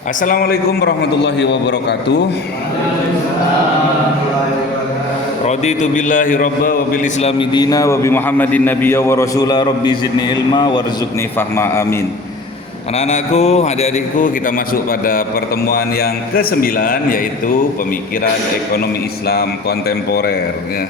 Assalamualaikum warahmatullahi wabarakatuh. Raditu billahi rabba wa bil islami dina wa bi Muhammadin nabiyya wa rasula rabbi zidni ilma warzuqni fahma amin. Anak-anakku, adik-adikku, kita masuk pada pertemuan yang ke-9, yaitu pemikiran ekonomi Islam kontemporer ya.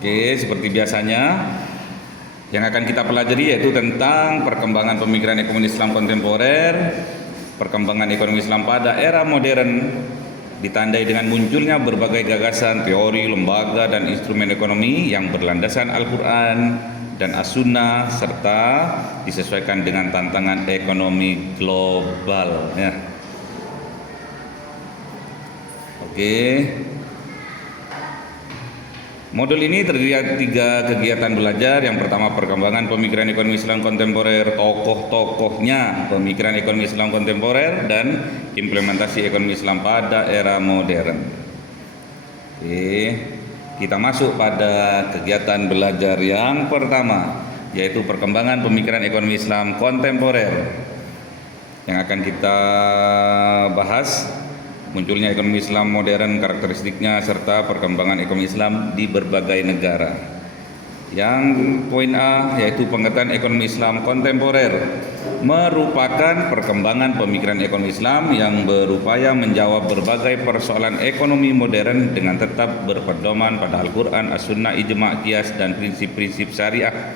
Oke, seperti biasanya yang akan kita pelajari yaitu tentang perkembangan pemikiran ekonomi Islam kontemporer, perkembangan ekonomi Islam pada era modern, ditandai dengan munculnya berbagai gagasan, teori, lembaga, dan instrumen ekonomi yang berlandasan Al-Quran dan As-Sunnah serta disesuaikan dengan tantangan ekonomi global ya. Oke. Modul ini terdiri dari 3 kegiatan belajar. Yang pertama, perkembangan pemikiran ekonomi Islam kontemporer, tokoh-tokohnya pemikiran ekonomi Islam kontemporer, dan implementasi ekonomi Islam pada era modern. Oke, kita masuk pada kegiatan belajar yang pertama, yaitu perkembangan pemikiran ekonomi Islam kontemporer. Yang akan kita bahas munculnya ekonomi Islam modern, karakteristiknya, serta perkembangan ekonomi Islam di berbagai negara. Yang poin A, yaitu pengertian ekonomi Islam kontemporer, merupakan perkembangan pemikiran ekonomi Islam yang berupaya menjawab berbagai persoalan ekonomi modern dengan tetap berpedoman pada Al-Quran, As-Sunnah, Ijma', Qiyas, dan prinsip-prinsip syariah.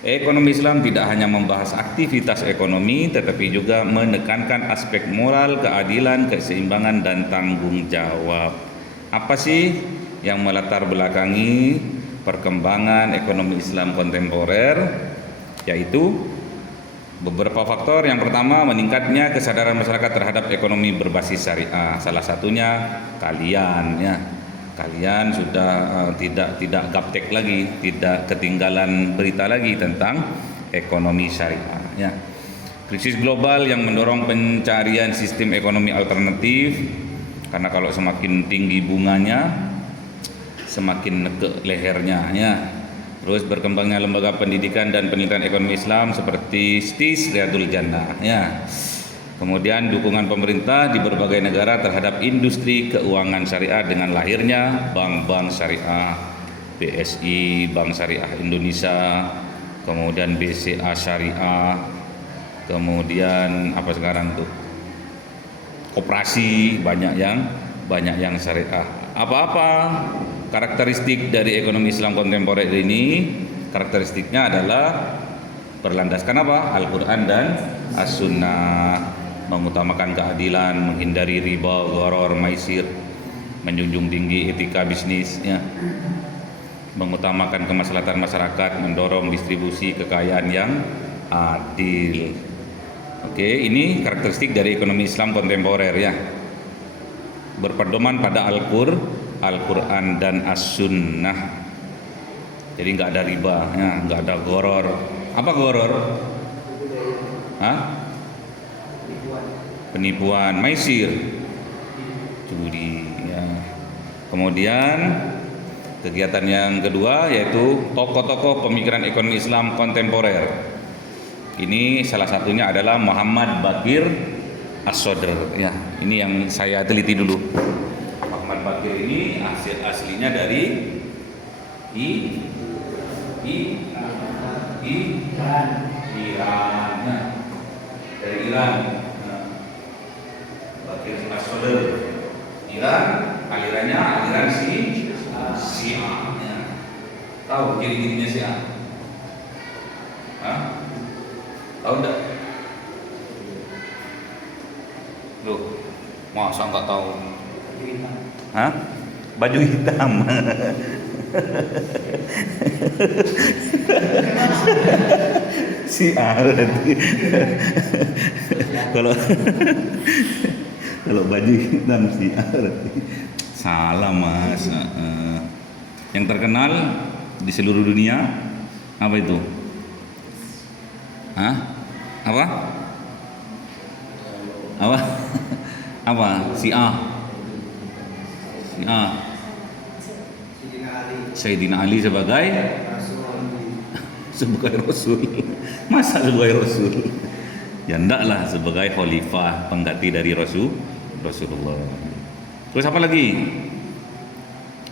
Ekonomi Islam tidak hanya membahas aktivitas ekonomi, tetapi juga menekankan aspek moral, keadilan, keseimbangan, dan tanggung jawab. Apa sih yang melatar belakangi perkembangan ekonomi Islam kontemporer? Yaitu beberapa faktor. Yang pertama, meningkatnya kesadaran masyarakat terhadap ekonomi berbasis syariah. Salah satunya kalian ya. Kalian sudah tidak gaptek lagi, tidak ketinggalan berita lagi tentang ekonomi syariah ya. Krisis global yang mendorong pencarian sistem ekonomi alternatif, karena kalau semakin tinggi bunganya semakin nekek lehernya ya. Terus berkembangnya lembaga pendidikan dan penelitian ekonomi Islam seperti STIS, Riyadul Jannah ya. Kemudian dukungan pemerintah di berbagai negara terhadap industri keuangan syariah dengan lahirnya bank-bank syariah, BSI, Bank Syariah Indonesia, kemudian BCA Syariah, kemudian apa sekarang tuh? Koperasi, banyak yang syariah. Apa-apa karakteristik dari ekonomi Islam kontemporer ini? Karakteristiknya adalah berlandaskan apa? Al-Quran dan As-Sunnah, mengutamakan keadilan, menghindari riba, gharar, maisir, menjunjung tinggi etika bisnis ya. Mengutamakan kemaslahatan masyarakat, mendorong distribusi kekayaan yang adil. Oke, ini karakteristik dari ekonomi Islam kontemporer ya. Berpedoman pada Al-Quran dan As-Sunnah. Jadi nggak ada riba ya, nggak ada gharar. Apa gharar? Hah? Penipuan, maisir, judi ya. Kemudian kegiatan yang kedua yaitu tokoh-tokoh pemikiran ekonomi Islam kontemporer. Ini salah satunya adalah Muhammad Baqir As-Sadr ya. Ini yang saya teliti dulu. Muhammad Baqir ini aslinya dari Iran ya. Dari Iran. Baqir As-Sadr Iran, alirannya aliran Syiah ya. Tahu ciri-cirinya Syiah? Hah? Tahu enggak? Loh, masa enggak tahu? Hah? Baju hitam. Syiah berarti. Kalau baju hitam Syiah berarti salah mas. Yang terkenal di seluruh dunia apa itu? Hah? Apa? Apa? Apa? Syiah. Sayyidina Ali sebagai Rasul. Masa sebagai Rasul? Ya enggak lah, sebagai khalifah pengganti dari Rasulullah. Terus apa lagi?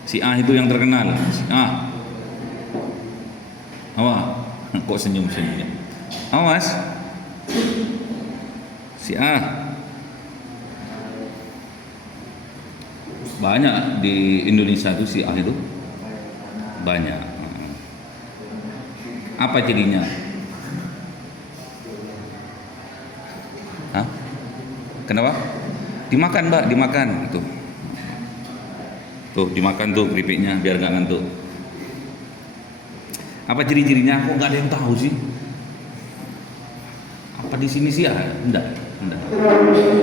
Syiah itu yang terkenal. Syiah. Kok senyum-senyum? Mas? Syiah. Banyak di Indonesia tuh Syiah itu. Banyak. Apa cirinya? Kenapa? Dimakan, Mbak, dimakan itu. Tuh, dimakan tuh keripiknya biar nggak ngantuk. Apa ciri-cirinya? Kok nggak ada yang tahu sih? Apa di sini sih? Enggak.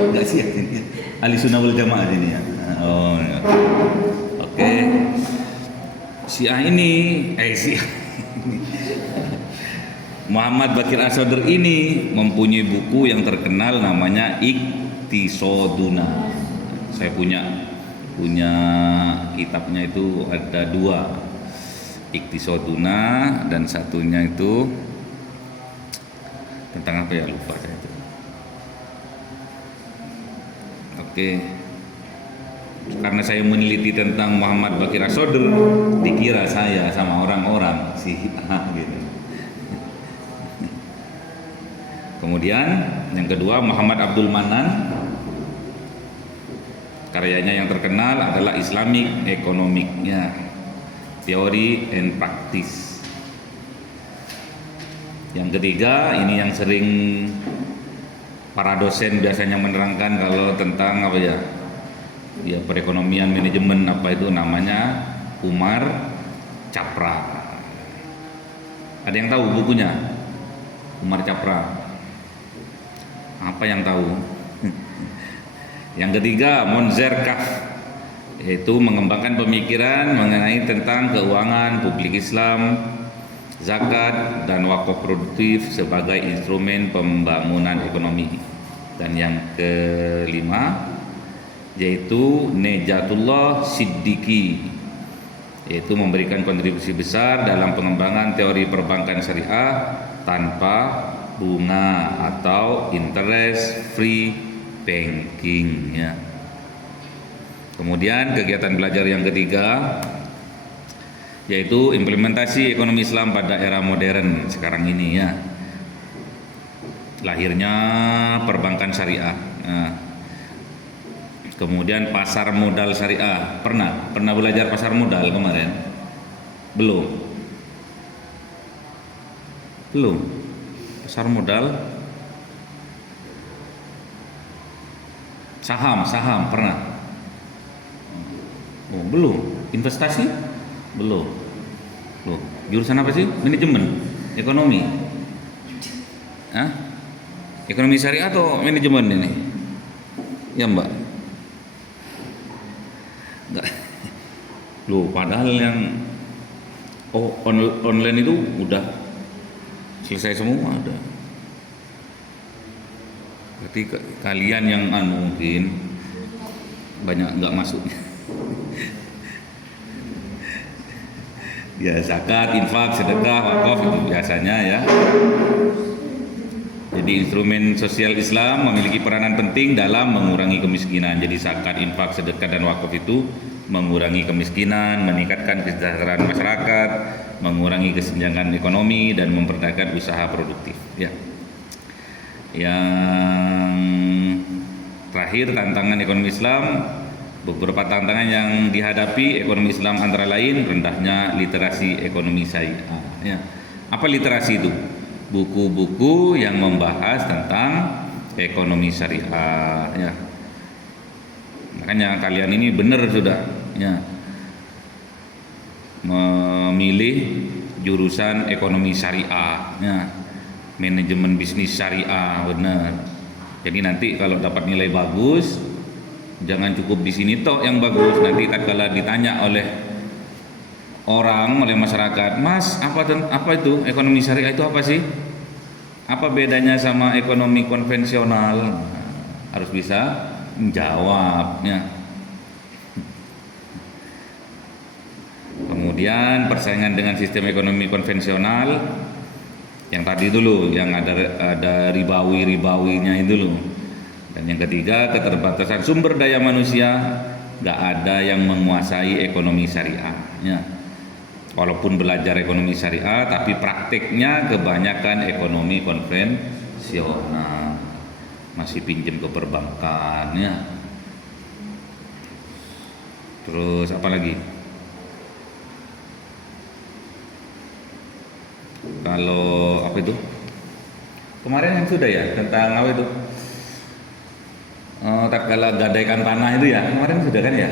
Enggak sih ya ini. Ahli Sunnah wal Jamaah ini ya. Oh, ya. Oke. Syiah ini, Syiah ini. Muhammad Baqir As-Sadr ini mempunyai buku yang terkenal namanya Iqtisaduna. Saya punya kitabnya itu ada 2, Iqtisaduna dan satunya itu tentang apa ya, lupa saya itu. Oke. Karena saya meneliti tentang Muhammad Baqir As-Sadr, dikira saya sama orang-orang Syiah gitu. Kemudian yang kedua Muhammad Abdul Manan, karyanya yang terkenal adalah Islamic Economic, ya, Theory and Practice. Yang ketiga ini yang sering para dosen biasanya menerangkan kalau tentang apa ya, perekonomian manajemen, apa itu namanya, Umar Chapra. Ada yang tahu bukunya Umar Chapra? Apa yang tahu? Yang ketiga Monzerkaf, yaitu mengembangkan pemikiran mengenai tentang keuangan publik Islam, zakat dan wakaf produktif sebagai instrumen pembangunan ekonomi. Dan yang kelima yaitu Nejatullah Siddiqi, yaitu memberikan kontribusi besar dalam pengembangan teori perbankan syariah tanpa bunga atau interest free banking, ya. Kemudian kegiatan belajar yang ketiga yaitu implementasi ekonomi Islam pada era modern sekarang ini, ya. Lahirnya perbankan syariah. Nah, kemudian pasar modal syariah. Pernah belajar pasar modal kemarin? Belum. Pasar modal, saham pernah? Belum. Investasi? Belum. Jurusan apa sih? Manajemen ekonomi. Ekonomi syariah atau manajemen ini? Ya, Mbak. Enggak. Padahal yang online itu udah selesai semua ada. Berarti kalian yang mungkin banyak nggak masuknya. Ya, zakat, infak, sedekah, wakaf itu biasanya, ya. Jadi instrumen sosial Islam memiliki peranan penting dalam mengurangi kemiskinan. Jadi zakat, infak, sedekah dan wakaf itu mengurangi kemiskinan, meningkatkan kesejahteraan masyarakat, mengurangi kesenjangan ekonomi dan memperdayakan usaha produktif, ya. Yang terakhir, tantangan ekonomi Islam. Beberapa tantangan yang dihadapi ekonomi Islam antara lain rendahnya literasi ekonomi syariah, ya. Apa literasi itu? Buku-buku yang membahas tentang ekonomi syariah, ya. Makanya kalian ini benar sudah, ya, memilih jurusan ekonomi syariah, ya, manajemen bisnis syariah, benar. Jadi nanti kalau dapat nilai bagus, jangan cukup di sini toh yang bagus. Nanti tatkala ditanya oleh orang, oleh masyarakat, Mas, apa itu ekonomi syariah itu apa sih? Apa bedanya sama ekonomi konvensional? Harus bisa menjawabnya. Kemudian Kemudian persaingan dengan sistem ekonomi konvensional yang tadi dulu, yang ada ribawinya itu loh. Dan yang ketiga, keterbatasan sumber daya manusia, nggak ada yang menguasai ekonomi syariah. Ya. Walaupun belajar ekonomi syariah, tapi prakteknya kebanyakan ekonomi konvensional, masih pinjam ke perbankan. Ya. Terus apa lagi? Kalau apa itu? Kemarin yang sudah ya tentang apa itu? Tatkala gadaikan tanah itu ya, kemarin sudah kan ya?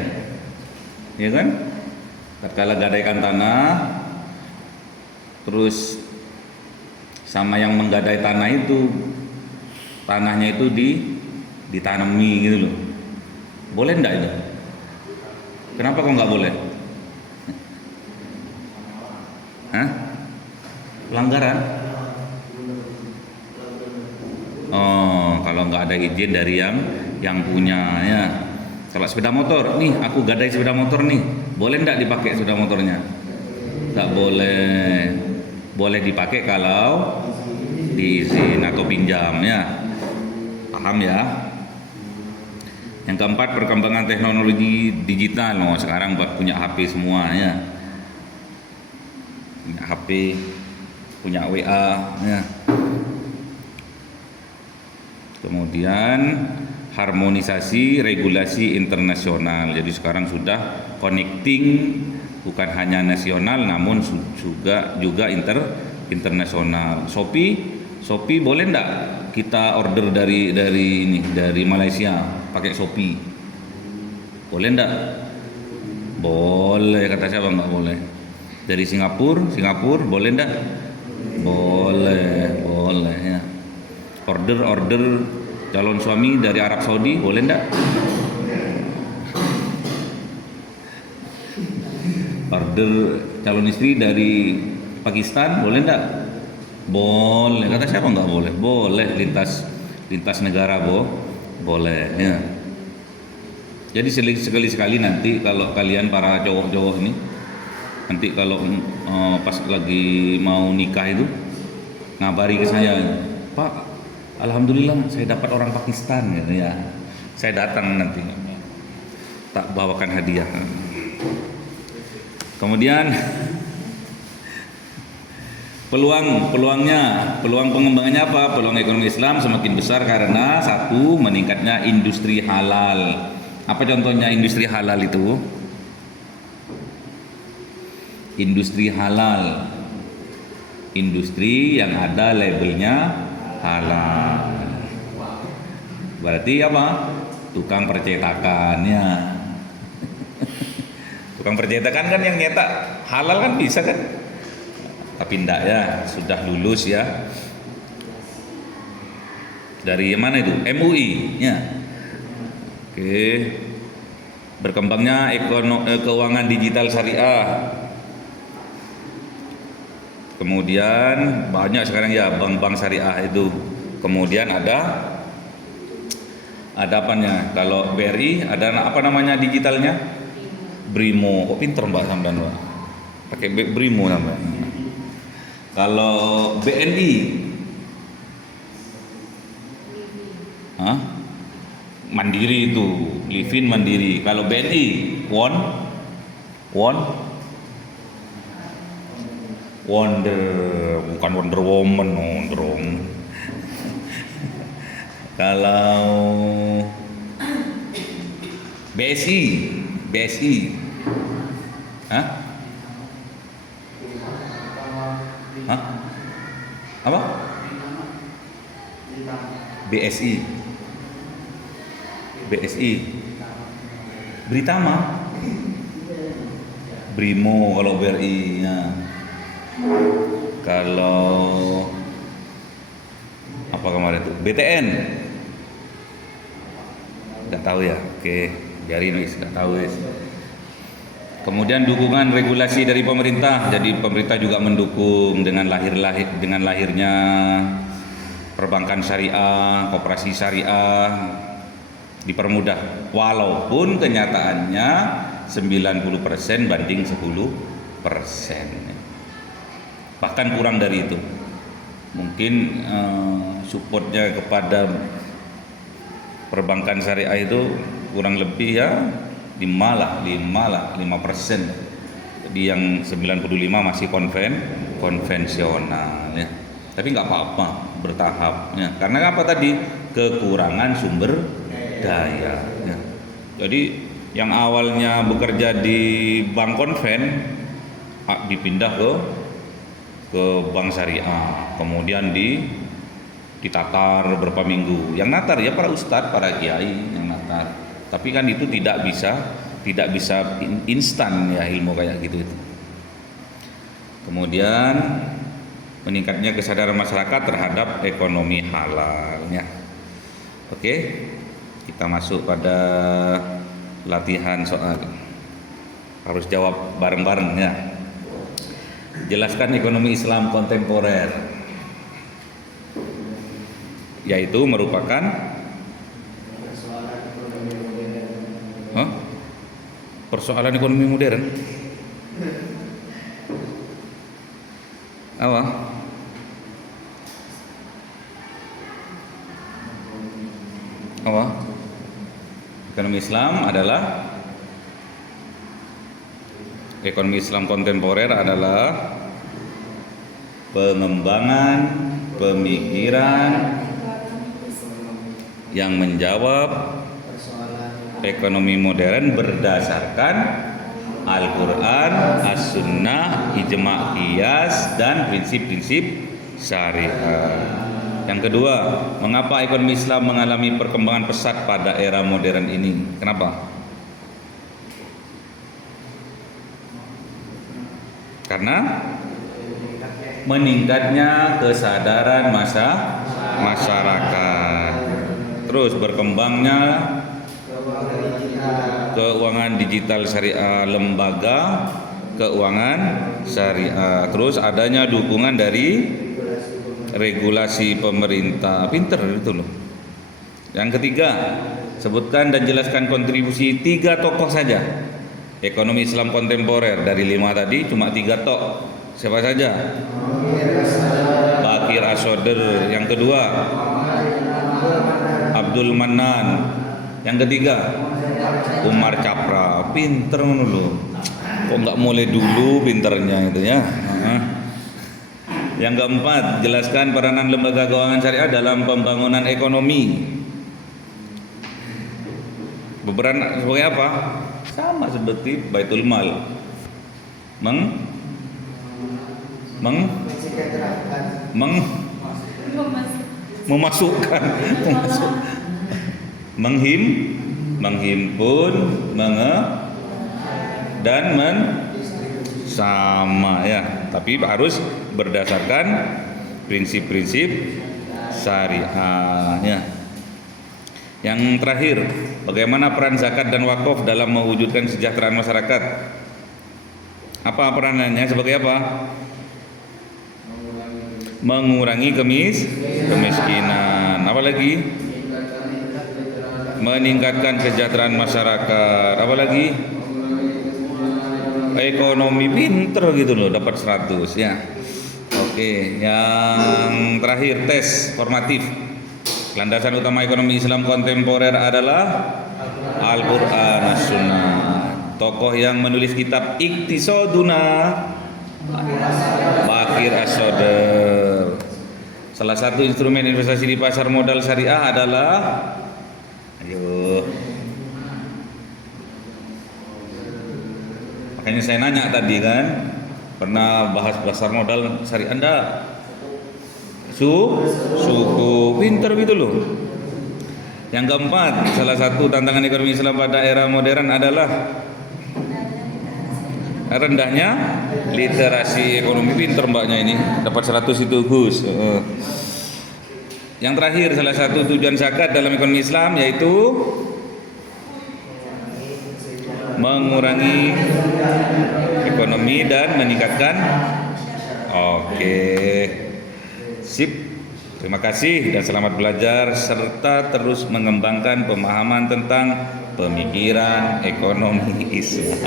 Ya kan? Tatkala gadaikan tanah, terus sama yang menggadai tanah itu, tanahnya itu ditanami gitu loh. Boleh enggak itu? Kenapa kok nggak boleh? Hah? Pelanggaran? Oh, kalau nggak ada izin dari yang punya ya. Kalau sepeda motor, nih aku gadai sepeda motor nih, boleh nggak dipakai sepeda motornya? Nggak boleh. Boleh dipakai kalau diizin atau pinjam ya. Paham ya? Yang keempat, perkembangan teknologi digital. Oh, sekarang punya HP semua ya. Punya HP, punya WA ya. Kemudian harmonisasi regulasi internasional. Jadi sekarang sudah connecting, bukan hanya nasional namun juga internasional. Shopee boleh enggak kita order dari Malaysia pakai Shopee? Boleh enggak? Boleh, kata siapa enggak boleh? Dari Singapura boleh enggak? Boleh ya. Order calon suami dari Arab Saudi boleh enggak? Order calon istri dari Pakistan boleh enggak? Boleh, kata siapa enggak boleh? Boleh, lintas negara boleh ya. Jadi sekali nanti kalau kalian para cowok-cowok ini nanti kalau pas lagi mau nikah itu ngabari ke saya, Pak, alhamdulillah saya dapat orang Pakistan gitu ya. Saya datang nanti tak bawakan hadiah. Kemudian peluang pengembangannya apa? Peluang ekonomi Islam semakin besar karena satu, meningkatnya industri halal. Apa contohnya industri halal itu? Industri halal, industri yang ada labelnya halal. Berarti apa? Tukang percetakannya. Tukang percetakan kan yang nyetak halal kan bisa kan? Tapi enggak ya, sudah lulus ya. Dari mana itu? MUI ya. Oke. Berkembangnya keuangan digital syariah. Kemudian banyak sekarang ya bank-bank syariah itu. Kemudian ada apanya? Kalau BRI ada apa namanya digitalnya? Brimo. Kok pinter Mbak sampean Mbak? Pakai Brimo sampean. Kalau BNI, Mandiri itu, Livin Mandiri. Kalau BNI, bukan Wonder Woman. Kalau BSI, apa? BSI, Britama, Brimo kalau BRI ya. Kalau apa kemarin itu? BTN, nggak tahu ya. Oke, biarin wis, nggak tahu wis. Kemudian dukungan regulasi dari pemerintah. Jadi pemerintah juga mendukung dengan lahirnya perbankan syariah, koperasi syariah dipermudah. Walaupun kenyataannya 90% banding 10%. Bahkan kurang dari itu. Mungkin supportnya kepada perbankan syariah itu kurang lebih ya 5%. Jadi yang 95 masih konvensional ya. Tapi nggak apa-apa, bertahap ya. Karena apa tadi? Kekurangan sumber daya ya. Jadi yang awalnya bekerja di bank konven dipindah ke bank syariah, kemudian ditatar beberapa minggu. Yang natar ya para ustadz, para kiai yang natar. Tapi kan itu tidak bisa instan ya ilmu kayak gitu itu. Kemudian meningkatnya kesadaran masyarakat terhadap ekonomi halalnya. Oke, kita masuk pada latihan soal. Harus jawab bareng-bareng ya. Jelaskan ekonomi Islam kontemporer, yaitu merupakan persoalan ekonomi modern. Apa? Ekonomi Islam adalah ekonomi Islam kontemporer adalah pengembangan pemikiran yang menjawab ekonomi modern berdasarkan Al-Quran, As-Sunnah, Ijma' Qiyas, dan prinsip-prinsip syariah. Yang kedua, mengapa ekonomi Islam mengalami perkembangan pesat pada era modern ini? Kenapa? Karena meningkatnya kesadaran masyarakat, terus berkembangnya keuangan digital syariah, lembaga keuangan syariah, terus adanya dukungan dari regulasi pemerintah. Pinter itu loh. Yang ketiga, sebutkan dan jelaskan kontribusi 3 tokoh saja ekonomi Islam kontemporer. Dari 5 tadi cuma 3 tok. Siapa saja? Bakir As-Sadr. Yang kedua, Abdul Manan. Yang ketiga, Umar Capra. Pinter dulu. Kok nggak mulai dulu pinternya itu ya? Yang keempat, jelaskan peranan lembaga keuangan syariah dalam pembangunan ekonomi. Berperan sebagai apa? Sama seperti Baitul Mal. Memasukkan, menghimpun, sama ya, tapi harus berdasarkan prinsip-prinsip syariahnya. Yang terakhir, bagaimana peran zakat dan wakaf dalam mewujudkan kesejahteraan masyarakat? Apa peranannya? Sebagai apa? Mengurangi kemiskinan. Apa lagi? Meningkatkan kesejahteraan masyarakat. Apa lagi? Ekonomi. Pinter gitu loh, dapat 100 ya. Oke, yang terakhir, tes formatif. Landasan utama ekonomi Islam kontemporer adalah Al-Quran, As-Sunnah. Tokoh yang menulis kitab Iqtisaduna, Bakir As-Sadr. Salah satu instrumen investasi di pasar modal syariah adalah, makanya saya nanya tadi kan, pernah bahas pasar modal syariah Anda? Suku. Pinter gitu loh. Yang keempat, salah satu tantangan ekonomi Islam pada era modern adalah rendahnya literasi ekonomi. Pinter mbaknya ini, dapat 100 itu Gus. Yang terakhir, salah satu tujuan zakat dalam ekonomi Islam yaitu mengurangi ekonomi dan meningkatkan. Sip. Terima kasih dan selamat belajar serta terus mengembangkan pemahaman tentang pemikiran ekonomi Islam.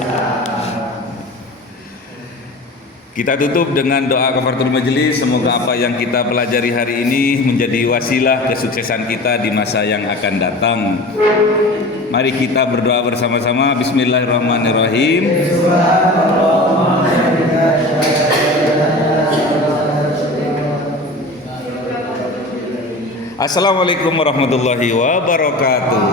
Kita tutup dengan doa kafaratul majelis. Semoga apa yang kita pelajari hari ini menjadi wasilah kesuksesan kita di masa yang akan datang. Mari kita berdoa bersama-sama. Bismillahirrahmanirrahim. Assalamualaikum warahmatullahi wabarakatuh.